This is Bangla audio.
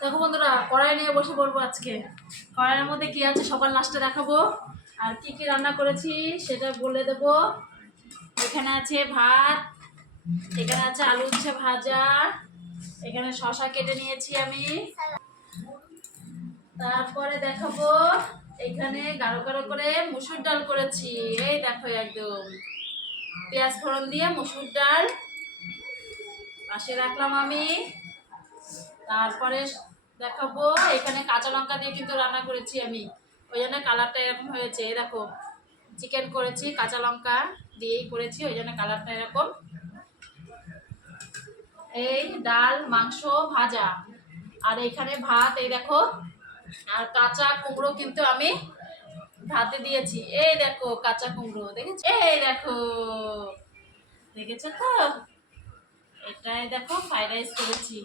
দেখো বন্ধুরা, কড়াই নিয়ে বসে পড়বো আজকে। কড়াইয়ের মধ্যে কি আছে সবার লাস্টে দেখাবো, আর কি কি রান্না করেছি সেটা বলে দেবো। এখানে আছে ভাত, এখানে আছে আলু উচ্ছে ভাজা, এখানে শসা কেটে নিয়েছি আমি। তারপরে দেখাবো এখানে গাঢ় গাঢ় করে মুসুর ডাল করেছি। এই দেখো, একদম পেঁয়াজ ফোড়ন দিয়ে মুসুর ডাল পাশে রাখলাম আমি। তারপরে দেখাবো এখানে কাঁচা লঙ্কা দিয়ে কিন্তু রান্না করেছি আমি, ওই জন্য কালারটা এরকম হয়েছে। এই দেখো, চিকেন করেছি কাঁচা লঙ্কা দিয়েই করেছি, ওই জন্য কালারটা এরকম। এই ডাল মাংস ভাজা, আর এখানে ভাত, এই দেখো। আর কাঁচা কুমড়ো কিন্তু আমি ভাতে দিয়েছি। এই দেখো কাঁচা কুমড়ো, দেখেছো? এই দেখো, দেখেছো তো? এটাই দেখো ফ্রাইড রাইস করেছি।